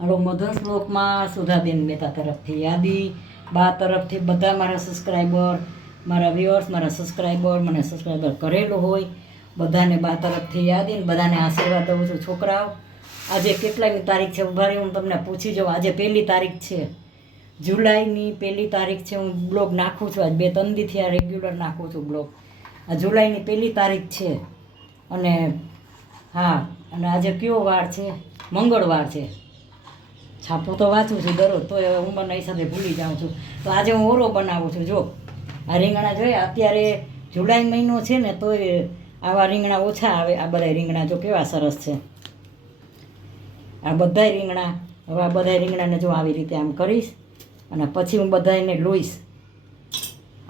Hello mother શ્લોકમાં સુધાબેન મહેતા તરફથી યાદી, બા તરફથી બધા મારા સબસ્ક્રાઈબર, મારા વ્યુઅર્સ, મારા સબસ્ક્રાઈબર, મને સબસ્ક્રાઈબર કરેલો હોય બધાને બા તરફથી યાદી ને બધાને આશીર્વાદ દઉં છું. છોકરાઓ, આજે કેટલાની તારીખ છે? ઉભારી હું તમને પૂછી જાઉં. આજે 1 તારીખ છે, જુલાઈની 1 તારીખ છે. હું બ્લોગ નાખું છું. આજ 2-3 દીથી આ રેગ્યુલર નાખું છું બ્લોગ. આ જુલાઈની 1 તારીખ છે. અને હા, અને આજે કયો વાર છે? મંગળવાર છે. છાપું તો વાંચું છું દરરોજ, તો હવે ઉંમરના હિસાબે ભૂલી જાઉં છું. તો આજે હું ઓરો બનાવું છું. જો આ રીંગણા જોઈએ, અત્યારે જુલાઈ મહિનો છે ને, તોય આવા રીંગણા ઓછા આવે. આ બધા રીંગણા જો કેવા સરસ છે, આ બધા રીંગણા. હવે આ બધા રીંગણાને જો આવી રીતે આમ કરીશ અને પછી હું બધાને લોઈશ.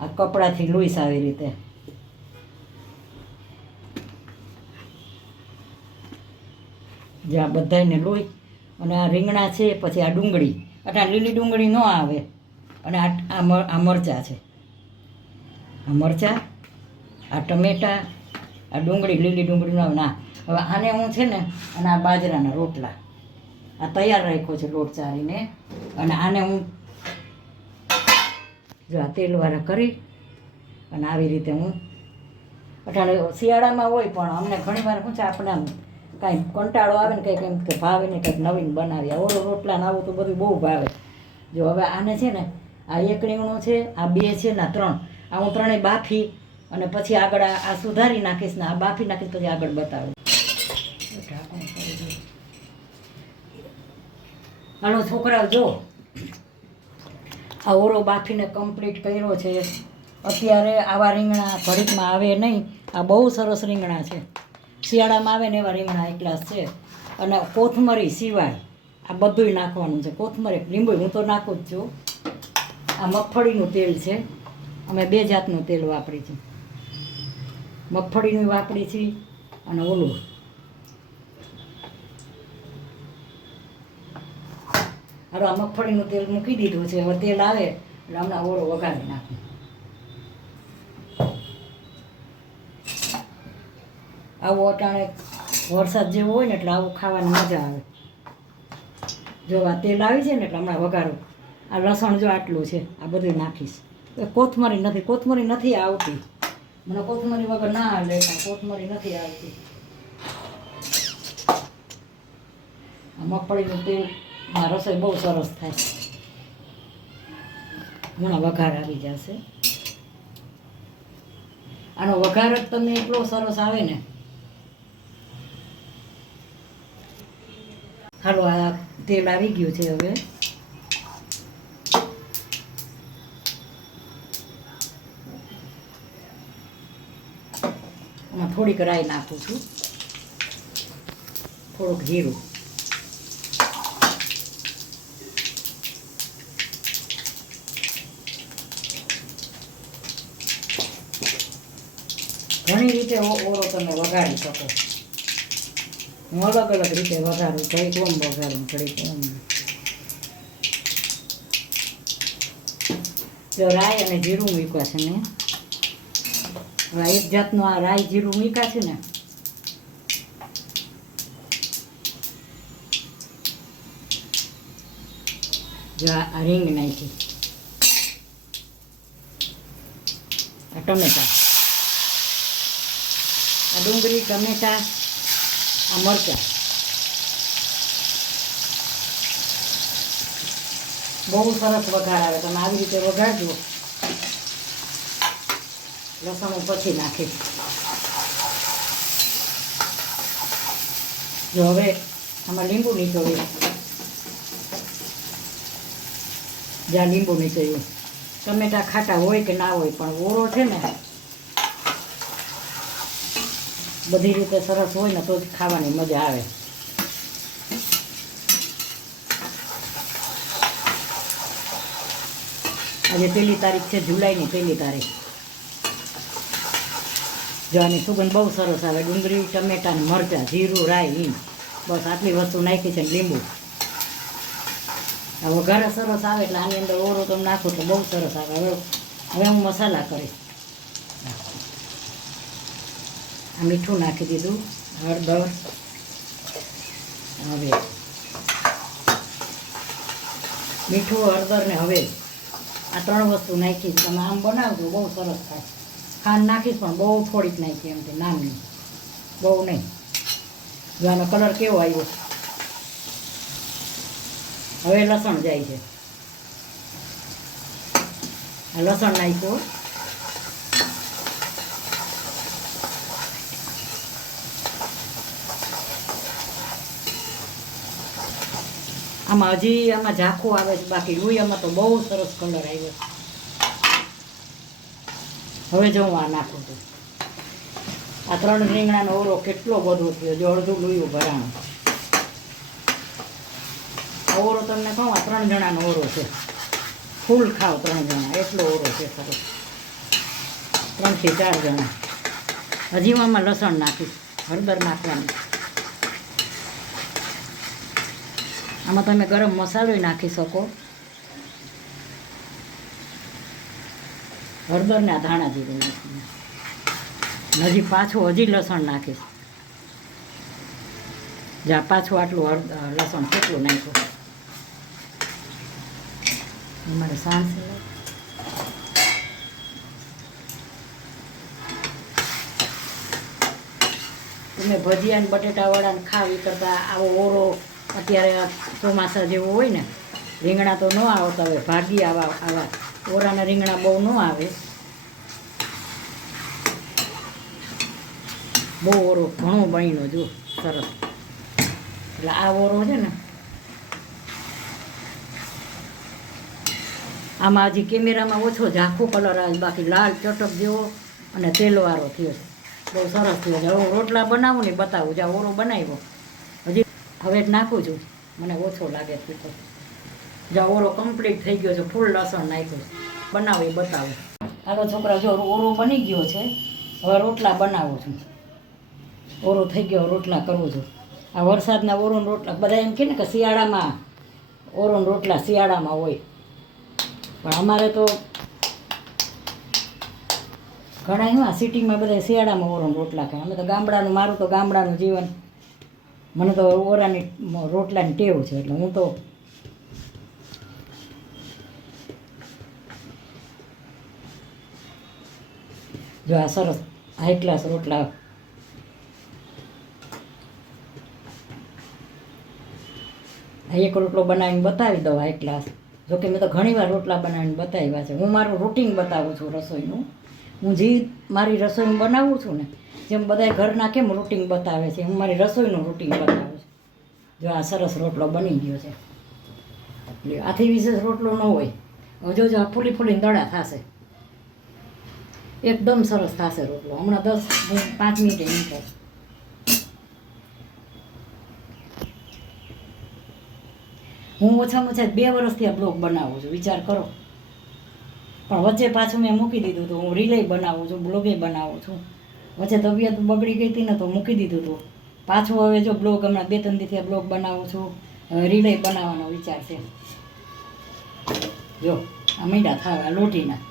આ કપડાથી લોઈશ આવી રીતે. જે આ બધાને લોહી અને આ રીંગણા છે, પછી આ ડુંગળી. એટલે લીલી ડુંગળી ન આવે. અને આ મરચાં છે, આ મરચાં, આ ટમેટા, આ ડુંગળી, લીલી ડુંગળી ન આવે ના. હવે આને હું છે ને, અને આ બાજરાના રોટલા આ તૈયાર રાખ્યો છે લોટ ચારીને. અને આને હું જો આ તેલવાળા કરી અને આવી રીતે હું અટાણે શિયાળામાં હોય, પણ અમને ઘણીવાર શું છે, આપણે આમ કાંઈ કંટાળો આવે ને કંઈક એમ કે ભાવે ને કંઈક નવીન બનાવીએ. ઓરો રોટલા ને આવું તો બધું બહુ ભાવે. જો હવે આને છે ને, આ 1 રીંગણું છે, આ 2 છે ને, આ 3. આ હું 3 બાફી અને પછી આગળ આ સુધારી નાખીશ ને આ બાફી નાખીશ, પછી આગળ બતાવું. હાલો છોકરાઓ, જો આ ઓરો બાફીને કમ્પ્લીટ કર્યો છે. અત્યારે આવા રીંગણા ઘડીકમાં આવે નહીં. આ બહુ સરસ રીંગણા છે. શિયાળામાં આવે ને એવા રીંગણા એકલા છે. અને કોથમરી સિવાય આ બધુંય નાખવાનું છે. કોથમરી, લીંબુ હું તો નાખું જ છું. આ મગફળીનું તેલ છે. અમે 2 જાતનું તેલ વાપરી છે. મગફળીનું વાપરી છે અને ઓલું. હવે આ મગફળીનું તેલ મૂકી દીધું છે. હવે તેલ આવે એટલે હમણાં ઓરો વઘારી નાખું. આવું અટાણે વરસાદ જેવો હોય ને એટલે આવું ખાવાની મજા આવે. જો આ તેલ આવી છે ને એટલે હમણાં વઘારું. આ લસણ જો આટલું છે, આ બધું નાખીશ. કોથમરી નથી આવતી. મને કોથમરી વગર ના હાલે, કોથમરી નથી આવતી. આ મગફળીનું તેલ માં રસોઈ બહુ સરસ થાય. હમણાં વઘાર આવી જશે. આનો વઘાર જ તમને એટલો સરસ આવે ને. હાલો, આ તેલ આવી ગયું છે. હવે આમાં થોડીક રાઈ નાખું છું, થોડુંક જીરું. ઘણી રીતે ઓરો તમે વઘારી શકો. હું અલગ અલગ રીતે વઘારું. ઘડીક ઓમ વઘારું, ઘડીક ઓમ. જો રાઈ અને જીરું મૂક્યા છે ને, હવે એક જાતનું આ રાઈ જીરું મૂક્યા છે ને, જો આ રીંગ નાખી, આ ટમેટા, આ ડુંગળી, ટમેટા, આ મરચાં. બહુ સરસ વઘાર આવે. તમે આવી રીતે વઘારજો. લસણ હું પછી નાખીશ. જો હવે આમાં લીંબુ નીચોવ્યું, જ્યાં લીંબુ નીચોવ્યું. ટમેટા ખાટા હોય કે ના હોય, પણ ઓરો છે ને બધી રીતે સરસ હોય ને તો જ ખાવાની મજા આવે. આજે 1 તારીખ છે, જુલાઈની 1 તારીખ. જો આની સુગંધ બહુ સરસ આવે. ડુંગળી, ટમેટા, મરચાં, જીરું, રાઈ, હિંગ, બસ આટલી વસ્તુ નાખી છે. લીંબુ. આ વઘાર સરસ આવે એટલે આની અંદર ઓરો તમે નાખો તો બહુ સરસ આવે. હવે હું મસાલા કરીશ. આ મીઠું નાખી દીધું, હળદર. હવે મીઠું, હળદર ને હવે આ 3 વસ્તુ નાખી તમે આમ બનાવજો, બહુ સરસ થાય. ખાંડ નાખીશ પણ બહુ થોડીક નાખી, એમ કે નામની, બહુ નહીં. જો આનો કલર કેવો આવ્યો. હવે લસણ જાય છે. આ લસણ નાખ્યું. આમાં હજી આમાં ઝાંખું આવે છે, બાકી રૂઈયામાં તો બહુ સરસ કલર આવ્યો. હવે જો હું આ નાખું છું. આ 3 રીંગણાનો ઓરો કેટલો બધો થયો, જો અડધું લોહીયું ભરાણું. આ ઓરો તમને કહું, આ 3 જણાનો ઓરો છે. ફૂલ ખાવ 3 જણા, એટલો ઓરો છે સરસ. 3 થી 4 જણા. હજી હું આમાં લસણ નાખીશ, હળદર નાખવાની. આમાં તમે ગરમ મસાલો નાખી શકો. હળદર ને ધાણા જીરું નાખીને હજી પાછું લસણ નાખીશ. જા પાછું આટલું લસણ કેટલું નાખ્યું. મારે સાંસ તમે ભજીયા ને બટેટાવાળાને ખાવી કરતાં આવો ઓરો અત્યારે ચોમાસા જેવો હોય ને, રીંગણા તો ન આવતા હોય, ભાગી આવા ઓરાના રીંગણા બહુ ન આવે. બહુ ઓરો ઘણો બન્યો જો સરસ. એટલે આ ઓરો છે ને, આમાં હજી કેમેરામાં ઓછો ઝાંખો કલર આવે, બાકી લાલ ચટક જેવો અને તેલવાળો થયો છે, બહુ સરસ થયો છે. હવે રોટલા બનાવું ને બતાવું, જ્યાં ઓરો બનાવ્યો હજી હવે જ નાખું છું, મને ઓછો લાગે છે. જ્યાં ઓરો કમ્પ્લીટ થઈ ગયો છે, ફૂલ લસણ નાખ્યું છે, બનાવી બતાવું. હાલો છોકરા, જો ઓરો બની ગયો છે, હવે રોટલા બનાવું છું. ઓરો થઈ ગયો, રોટલા કરું છું. આ વરસાદના ઓરોના રોટલા બધા એમ કહે ને કે શિયાળામાં ઓરોના રોટલા શિયાળામાં હોય, પણ અમારે તો ઘણા એમાં સિટીમાં બધા શિયાળામાં ઓરોના રોટલા ખાય. અમે તો ગામડાનું, મારું તો ગામડાનું જીવન, મને તો ઓરાની રોટલાની ટેવ છે. એટલે હું તો જો આ સરસ હાઈ ક્લાસ રોટલા. એક રોટલો બનાવીને બતાવી દઉં હાઈ ક્લાસ. જોકે મેં તો ઘણી વાર રોટલા બનાવીને બતાવ્યા છે. હું મારું રૂટીન બતાવું છું રસોઈનું. હું જે મારી રસોઈ બનાવું છું ને, જેમ બધા ઘરના કેમ રૂટીન બતાવે છે, હું મારી રસોઈનું રૂટીન બતાવું છું. જો આ સરસ રોટલો બની ગયો છે. એટલે આથી વિશેષ રોટલો ન હોય. જો આ ફૂલી ફૂલીને દડા થશે, એકદમ સરસ થશે રોટલો. હમણાં 5 મિનિટે નીકળે. હું ઓછામાં ઓછા 2 વર્ષથી આ બ્લોગ બનાવું છું, વિચાર કરો. પણ વચ્ચે પાછું મેં મૂકી દીધું હતું. હું રીલે બનાવું છું, બ્લોગે બનાવું છું. વચ્ચે તબિયત બગડી ગઈ હતી ને તો મૂકી દીધું હતું. પાછું હવે જો બ્લોગ હમણાં 2-3 દીથી આ બ્લોગ બનાવું છું. હવે રીલે બનાવવાનો વિચાર છે. જો આ મીંડા થાવા લોટીના,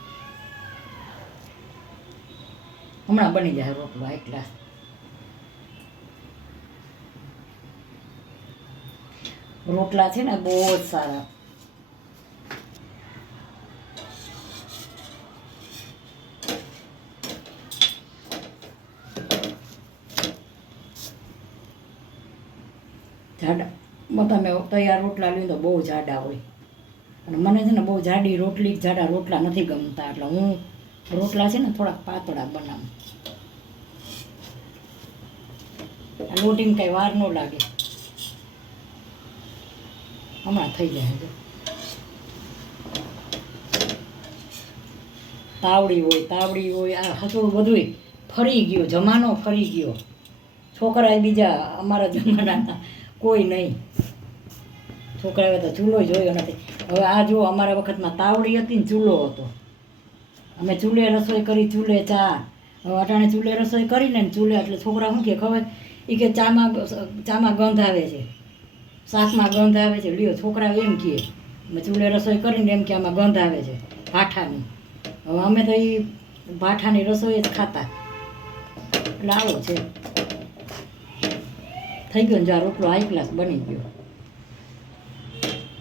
હમણાં બની જાય રોટલો એક ગ્લાસ. રોટલા છે ને બહુ જ સારા. જાડા તમે તૈયાર રોટલા લઈ તો બહુ જાડા હોય, અને મને છે ને બહુ જાડી રોટલી, જાડા રોટલા નથી ગમતા. એટલે હું રોટલા છે ને થોડાક પાતળા બનાવું. આ લોટીમાં કાંઈ વાર ન લાગે, હમણાં થઈ જાય. છે તાવડી હોય આ હસું બધું ફરી ગયું, જમાનો ફરી ગયો. છોકરા બીજા અમારા જમાનાના કોઈ નહીં. છોકરાએ તો ચૂલો જોયો નથી. હવે આ જો અમારા વખતમાં તાવડી હતી ને ચૂલો હતો. અમે ચૂલે રસોઈ કરી, ચૂલે ચા. હવે અટાણે ચૂલે રસોઈ કરીને ને ચૂલે એટલે છોકરા શું કે ખબર, એ કે ચામાં ગંધ આવે છે, શાકમાં ગંધ આવે છે. લ્યો છોકરા એમ કહે, અમે ચૂલે રસોઈ કરીને એમ કે આમાં ગંધ આવે છે ભાઠાની. હવે અમે તો એ ભાઠાની રસોઈ જ ખાતા. એટલે આવો છે. થઈ ગયો ને જો આ રોટલો હાઈ ક્લાસ બની ગયો.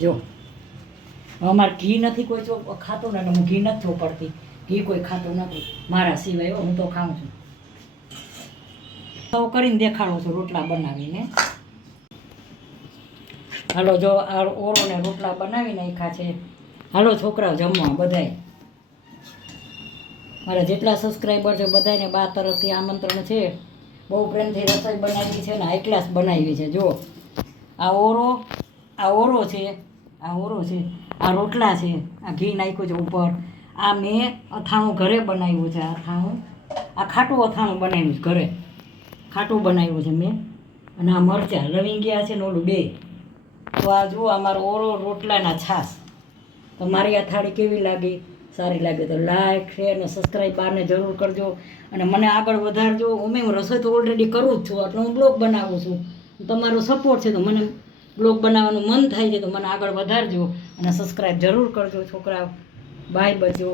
જો અમારે ઘી નથી કોઈ ખાતું ને એટલે હું ઘી નથી ચોપડતી. ઘી કોઈ ખાતું નથી મારા સિવાય. હું તો ખાઉં છું. તો કરીને દેખાડું છું રોટલા બનાવીને. હાલો જો આ ઓરોને રોટલા બનાવી નાખ્યા છે. હાલો છોકરાઓ જમવા બધાય. મારા જેટલા સબસ્ક્રાઈબર છે બધાને બા તરફથી આમંત્રણ છે. બહુ પ્રેમથી રસોઈ બનાવી છે ને હાઈ ક્લાસ બનાવી છે. જો આ ઓરો છે, આ ઓરો છે, આ રોટલા છે, આ ઘી નાખ્યું છે ઉપર. આ મેં અથાણું ઘરે બનાવ્યું છે. અથાણું આ ખાટું અથાણું બનાવ્યું છે ઘરે. ખાટું બનાવ્યું છે મેં. અને આ મરચાં લવિંગિયા છે ને ઓલું 2. તો આ જુઓ અમારો ઓરો રોટલાના છાશ. તો મારી આ થાળી કેવી લાગી? સારી લાગે તો લાઈક શેર અને સબસ્ક્રાઈબ બારને જરૂર કરજો. અને મને આગળ વધારજો. હું રસોઈ તો ઓલરેડી કરું જ છું એટલે હું બ્લોગ બનાવું છું. તમારો સપોર્ટ છે તો મને બ્લોગ બનાવવાનું મન થાય છે તો મને આગળ વધારજો અને સબસ્ક્રાઈબ જરૂર કરજો છોકરાઓ. બાય બજો.